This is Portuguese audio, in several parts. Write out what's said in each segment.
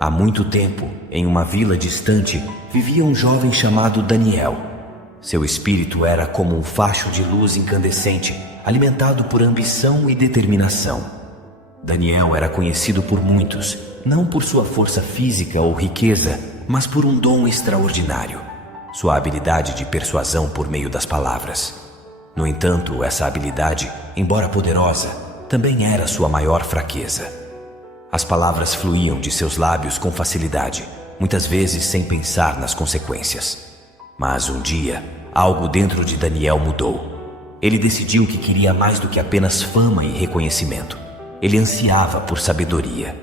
Há muito tempo, em uma vila distante, vivia um jovem chamado Daniel. Seu espírito era como um facho de luz incandescente, alimentado por ambição e determinação. Daniel era conhecido por muitos, não por sua força física ou riqueza, mas por um dom extraordinário, sua habilidade de persuasão por meio das palavras. No entanto, essa habilidade, embora poderosa, também era sua maior fraqueza. As palavras fluíam de seus lábios com facilidade, muitas vezes sem pensar nas consequências. Mas um dia, algo dentro de Daniel mudou. Ele decidiu que queria mais do que apenas fama e reconhecimento. Ele ansiava por sabedoria.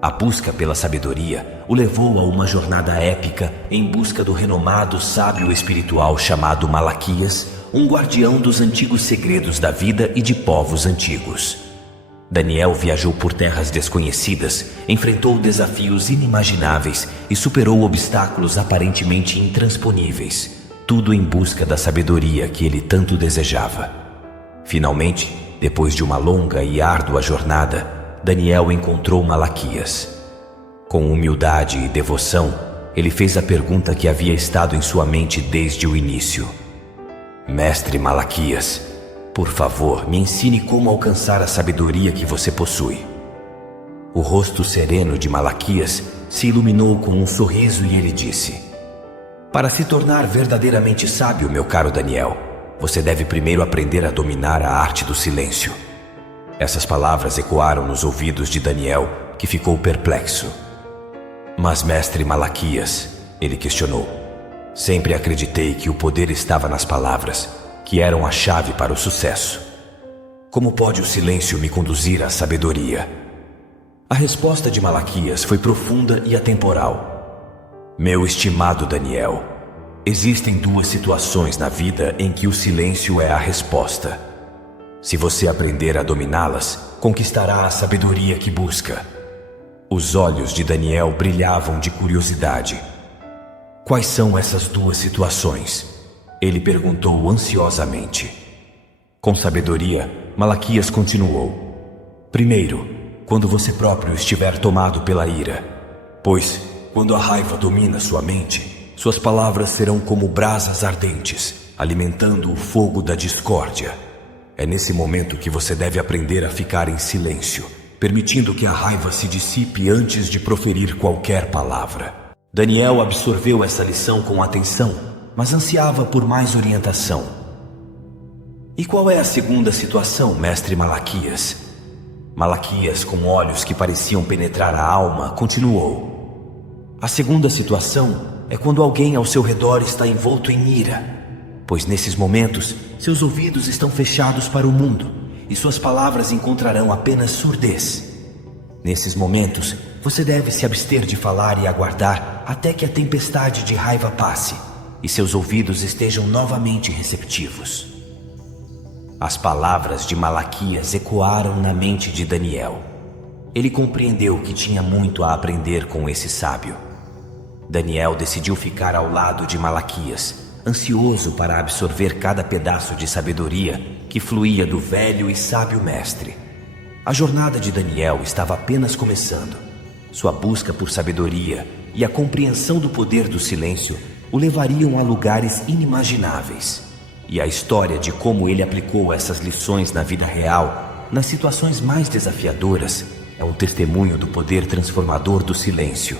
A busca pela sabedoria o levou a uma jornada épica em busca do renomado sábio espiritual chamado Malaquias, um guardião dos antigos segredos da vida e de povos antigos. Daniel viajou por terras desconhecidas, enfrentou desafios inimagináveis e superou obstáculos aparentemente intransponíveis, tudo em busca da sabedoria que ele tanto desejava. Finalmente, depois de uma longa e árdua jornada, Daniel encontrou Malaquias. Com humildade e devoção, ele fez a pergunta que havia estado em sua mente desde o início. Mestre Malaquias, por favor, me ensine como alcançar a sabedoria que você possui. O rosto sereno de Malaquias se iluminou com um sorriso e ele disse: Para se tornar verdadeiramente sábio, meu caro Daniel, você deve primeiro aprender a dominar a arte do silêncio. Essas palavras ecoaram nos ouvidos de Daniel, que ficou perplexo. Mas, mestre Malaquias, ele questionou, sempre acreditei que o poder estava nas palavras, que eram a chave para o sucesso. Como pode o silêncio me conduzir à sabedoria? A resposta de Malaquias foi profunda e atemporal. Meu estimado Daniel, existem duas situações na vida em que o silêncio é a resposta. Se você aprender a dominá-las, conquistará a sabedoria que busca. Os olhos de Daniel brilhavam de curiosidade. Quais são essas duas situações? Ele perguntou ansiosamente. Com sabedoria, Malaquias continuou. Primeiro, quando você próprio estiver tomado pela ira. Pois, quando a raiva domina sua mente, suas palavras serão como brasas ardentes, alimentando o fogo da discórdia. É nesse momento que você deve aprender a ficar em silêncio, permitindo que a raiva se dissipe antes de proferir qualquer palavra. Daniel absorveu essa lição com atenção, mas ansiava por mais orientação. E qual é a segunda situação, mestre Malaquias? Malaquias, com olhos que pareciam penetrar a alma, continuou. A segunda situação é quando alguém ao seu redor está envolto em ira, pois nesses momentos seus ouvidos estão fechados para o mundo e suas palavras encontrarão apenas surdez. Nesses momentos, você deve se abster de falar e aguardar até que a tempestade de raiva passe e seus ouvidos estejam novamente receptivos. As palavras de Malaquias ecoaram na mente de Daniel. Ele compreendeu que tinha muito a aprender com esse sábio. Daniel decidiu ficar ao lado de Malaquias, ansioso para absorver cada pedaço de sabedoria que fluía do velho e sábio mestre. A jornada de Daniel estava apenas começando. Sua busca por sabedoria e a compreensão do poder do silêncio o levariam a lugares inimagináveis. E a história de como ele aplicou essas lições na vida real, nas situações mais desafiadoras, é um testemunho do poder transformador do silêncio.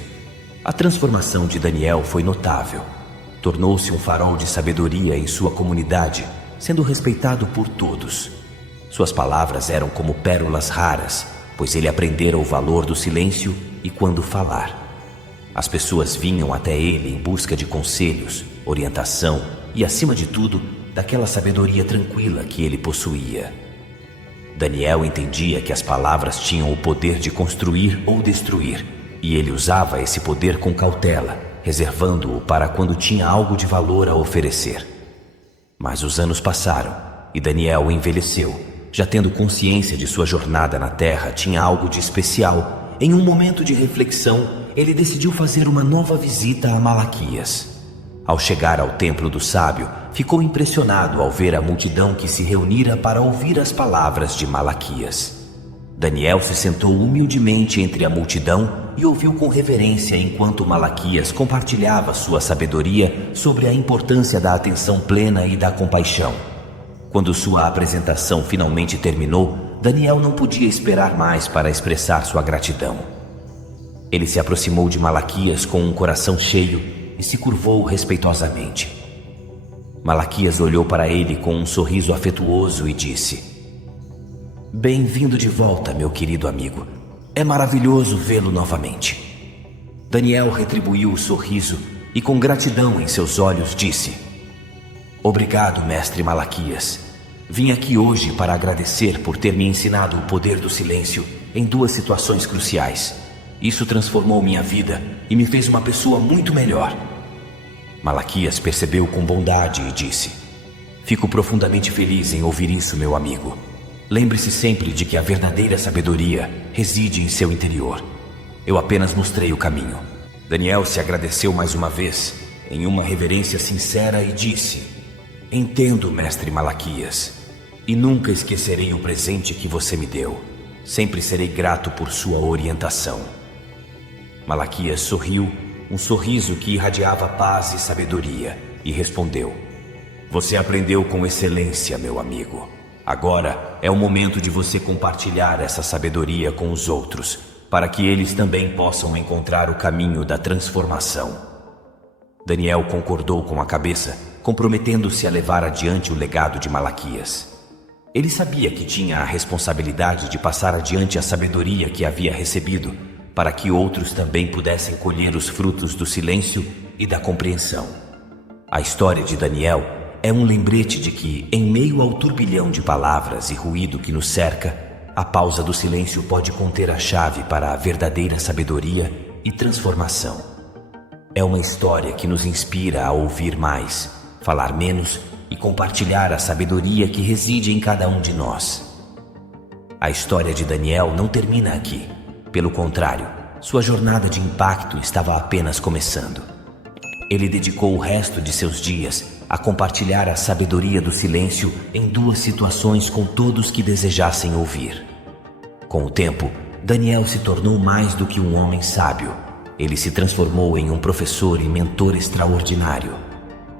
A transformação de Daniel foi notável. Tornou-se um farol de sabedoria em sua comunidade, sendo respeitado por todos. Suas palavras eram como pérolas raras, pois ele aprendera o valor do silêncio e quando falar. As pessoas vinham até ele em busca de conselhos, orientação e, acima de tudo, daquela sabedoria tranquila que ele possuía. Daniel entendia que as palavras tinham o poder de construir ou destruir, e ele usava esse poder com cautela, reservando-o para quando tinha algo de valor a oferecer. Mas os anos passaram e Daniel envelheceu, já tendo consciência de sua jornada na Terra tinha algo de especial. Em um momento de reflexão, ele decidiu fazer uma nova visita a Malaquias. Ao chegar ao templo do sábio, ficou impressionado ao ver a multidão que se reunira para ouvir as palavras de Malaquias. Daniel se sentou humildemente entre a multidão, e ouviu com reverência enquanto Malaquias compartilhava sua sabedoria sobre a importância da atenção plena e da compaixão. Quando sua apresentação finalmente terminou, Daniel não podia esperar mais para expressar sua gratidão. Ele se aproximou de Malaquias com um coração cheio e se curvou respeitosamente. Malaquias olhou para ele com um sorriso afetuoso e disse: "Bem-vindo de volta, meu querido amigo. É maravilhoso vê-lo novamente." Daniel retribuiu o sorriso e, com gratidão em seus olhos, disse: "Obrigado, mestre Malaquias. Vim aqui hoje para agradecer por ter me ensinado o poder do silêncio em 2 situações cruciais. Isso transformou minha vida e me fez uma pessoa muito melhor." Malaquias percebeu com bondade e disse: "Fico profundamente feliz em ouvir isso, meu amigo. Lembre-se sempre de que a verdadeira sabedoria reside em seu interior. Eu apenas mostrei o caminho." Daniel se agradeceu mais uma vez, em uma reverência sincera, e disse: "Entendo, mestre Malaquias, e nunca esquecerei o presente que você me deu. Sempre serei grato por sua orientação." Malaquias sorriu, um sorriso que irradiava paz e sabedoria, e respondeu: "Você aprendeu com excelência, meu amigo. Agora é o momento de você compartilhar essa sabedoria com os outros, para que eles também possam encontrar o caminho da transformação." Daniel concordou com a cabeça, comprometendo-se a levar adiante o legado de Malaquias. Ele sabia que tinha a responsabilidade de passar adiante a sabedoria que havia recebido, para que outros também pudessem colher os frutos do silêncio e da compreensão. A história de Daniel é um lembrete de que, em meio ao turbilhão de palavras e ruído que nos cerca, a pausa do silêncio pode conter a chave para a verdadeira sabedoria e transformação. É uma história que nos inspira a ouvir mais, falar menos e compartilhar a sabedoria que reside em cada um de nós. A história de Daniel não termina aqui. Pelo contrário, sua jornada de impacto estava apenas começando. Ele dedicou o resto de seus dias a compartilhar a sabedoria do silêncio em 2 situações com todos que desejassem ouvir. Com o tempo, Daniel se tornou mais do que um homem sábio. Ele se transformou em um professor e mentor extraordinário.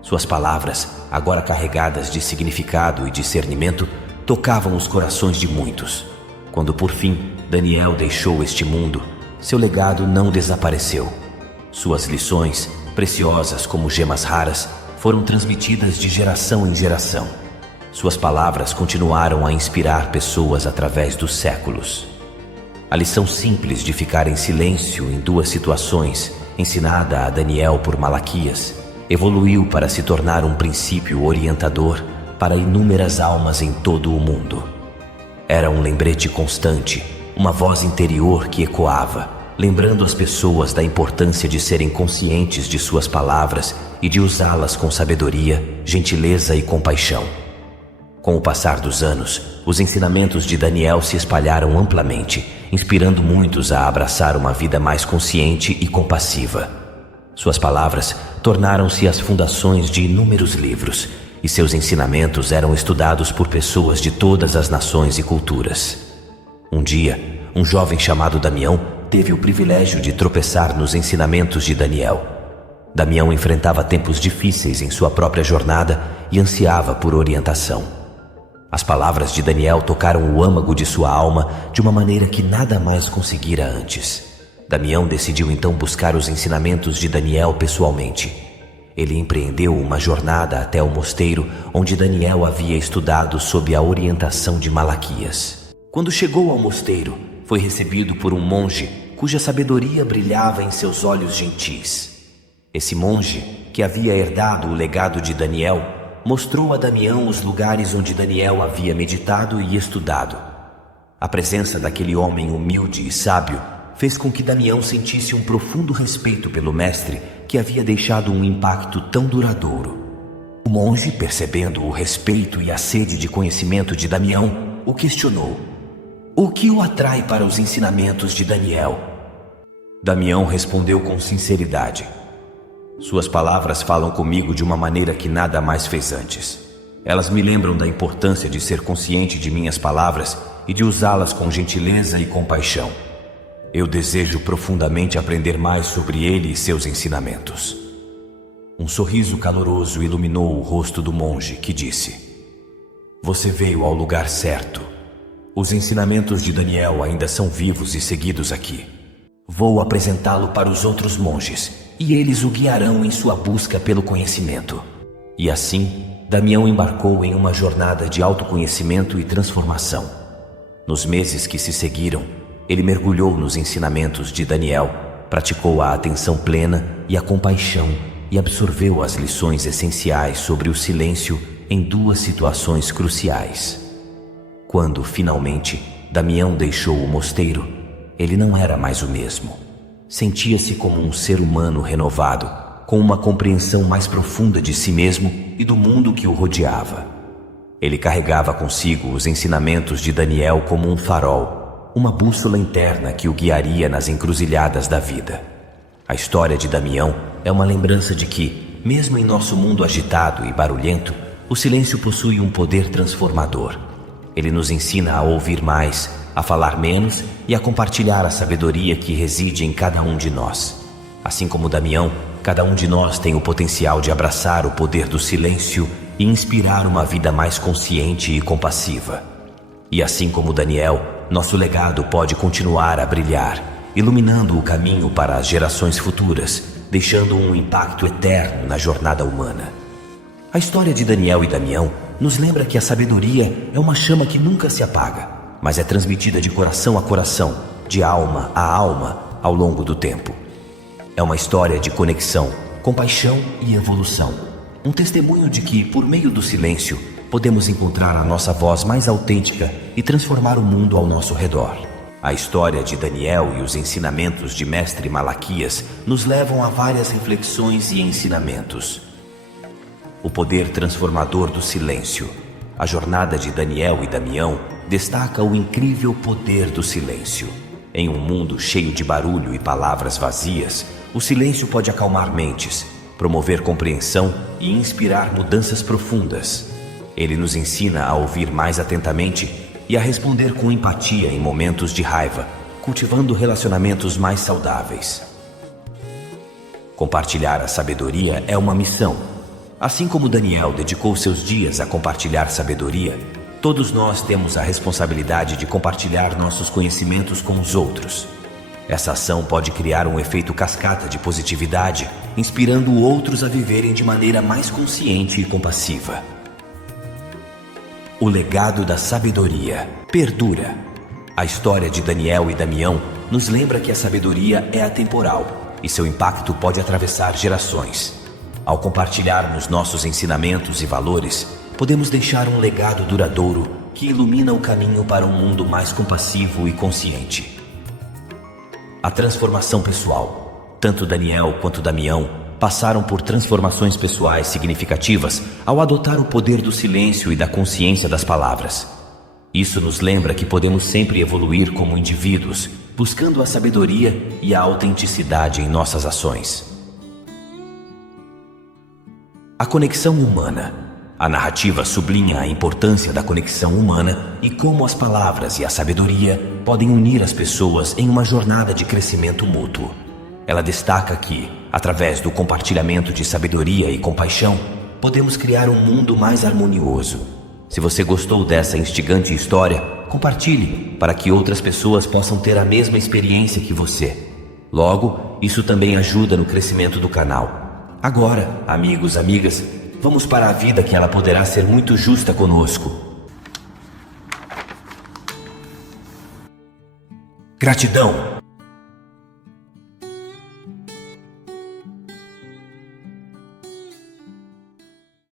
Suas palavras, agora carregadas de significado e discernimento, tocavam os corações de muitos. Quando por fim Daniel deixou este mundo, seu legado não desapareceu. Suas lições, preciosas como gemas raras, foram transmitidas de geração em geração. Suas palavras continuaram a inspirar pessoas através dos séculos. A lição simples de ficar em silêncio em 2 situações, ensinada a Daniel por Malaquias, evoluiu para se tornar um princípio orientador para inúmeras almas em todo o mundo. Era um lembrete constante, uma voz interior que ecoava, lembrando as pessoas da importância de serem conscientes de suas palavras e de usá-las com sabedoria, gentileza e compaixão. Com o passar dos anos, os ensinamentos de Daniel se espalharam amplamente, inspirando muitos a abraçar uma vida mais consciente e compassiva. Suas palavras tornaram-se as fundações de inúmeros livros, e seus ensinamentos eram estudados por pessoas de todas as nações e culturas. Um dia, um jovem chamado Damião teve o privilégio de tropeçar nos ensinamentos de Daniel. Damião enfrentava tempos difíceis em sua própria jornada e ansiava por orientação. As palavras de Daniel tocaram o âmago de sua alma de uma maneira que nada mais conseguira antes. Damião decidiu então buscar os ensinamentos de Daniel pessoalmente. Ele empreendeu uma jornada até o mosteiro onde Daniel havia estudado sob a orientação de Malaquias. Quando chegou ao mosteiro, foi recebido por um monge cuja sabedoria brilhava em seus olhos gentis. Esse monge, que havia herdado o legado de Daniel, mostrou a Damião os lugares onde Daniel havia meditado e estudado. A presença daquele homem humilde e sábio fez com que Damião sentisse um profundo respeito pelo mestre que havia deixado um impacto tão duradouro. O monge, percebendo o respeito e a sede de conhecimento de Damião, o questionou: "O que o atrai para os ensinamentos de Daniel?" Damião respondeu com sinceridade: "Suas palavras falam comigo de uma maneira que nada mais fez antes. Elas me lembram da importância de ser consciente de minhas palavras e de usá-las com gentileza e compaixão." Eu desejo profundamente aprender mais sobre ele e seus ensinamentos. Um sorriso caloroso iluminou o rosto do monge, que disse: Você veio ao lugar certo. Os ensinamentos de Daniel ainda são vivos e seguidos aqui. Vou apresentá-lo para os outros monges, e eles o guiarão em sua busca pelo conhecimento. E assim, Damião embarcou em uma jornada de autoconhecimento e transformação. Nos meses que se seguiram, ele mergulhou nos ensinamentos de Daniel, praticou a atenção plena e a compaixão e absorveu as lições essenciais sobre o silêncio em duas situações cruciais. Quando, finalmente, Damião deixou o mosteiro, ele não era mais o mesmo. Sentia-se como um ser humano renovado, com uma compreensão mais profunda de si mesmo e do mundo que o rodeava. Ele carregava consigo os ensinamentos de Daniel como um farol, uma bússola interna que o guiaria nas encruzilhadas da vida. A história de Damião é uma lembrança de que, mesmo em nosso mundo agitado e barulhento, o silêncio possui um poder transformador. Ele nos ensina a ouvir mais, a falar menos e a compartilhar a sabedoria que reside em cada um de nós. Assim como Damião, cada um de nós tem o potencial de abraçar o poder do silêncio e inspirar uma vida mais consciente e compassiva. E assim como Daniel, nosso legado pode continuar a brilhar, iluminando o caminho para as gerações futuras, deixando um impacto eterno na jornada humana. A história de Daniel e Damião nos lembra que a sabedoria é uma chama que nunca se apaga, mas é transmitida de coração a coração, de alma a alma, ao longo do tempo. É uma história de conexão, compaixão e evolução. Um testemunho de que, por meio do silêncio, podemos encontrar a nossa voz mais autêntica e transformar o mundo ao nosso redor. A história de Daniel e os ensinamentos de Mestre Malaquias nos levam a várias reflexões e ensinamentos. O poder transformador do silêncio. A jornada de Daniel e Damião destaca o incrível poder do silêncio. Em um mundo cheio de barulho e palavras vazias, o silêncio pode acalmar mentes, promover compreensão e inspirar mudanças profundas. Ele nos ensina a ouvir mais atentamente e a responder com empatia em momentos de raiva, cultivando relacionamentos mais saudáveis. Compartilhar a sabedoria é uma missão. Assim como Daniel dedicou seus dias a compartilhar sabedoria, todos nós temos a responsabilidade de compartilhar nossos conhecimentos com os outros. Essa ação pode criar um efeito cascata de positividade, inspirando outros a viverem de maneira mais consciente e compassiva. O legado da sabedoria perdura. A história de Daniel e Damião nos lembra que a sabedoria é atemporal e seu impacto pode atravessar gerações. Ao compartilharmos nossos ensinamentos e valores, podemos deixar um legado duradouro que ilumina o caminho para um mundo mais compassivo e consciente. A transformação pessoal. Tanto Daniel quanto Damião passaram por transformações pessoais significativas ao adotar o poder do silêncio e da consciência das palavras. Isso nos lembra que podemos sempre evoluir como indivíduos, buscando a sabedoria e a autenticidade em nossas ações. A conexão humana. A narrativa sublinha a importância da conexão humana e como as palavras e a sabedoria podem unir as pessoas em uma jornada de crescimento mútuo. Ela destaca que, através do compartilhamento de sabedoria e compaixão, podemos criar um mundo mais harmonioso. Se você gostou dessa instigante história, compartilhe para que outras pessoas possam ter a mesma experiência que você. Logo, isso também ajuda no crescimento do canal. Agora, amigos, amigas, vamos para a vida que ela poderá ser muito justa conosco. Gratidão.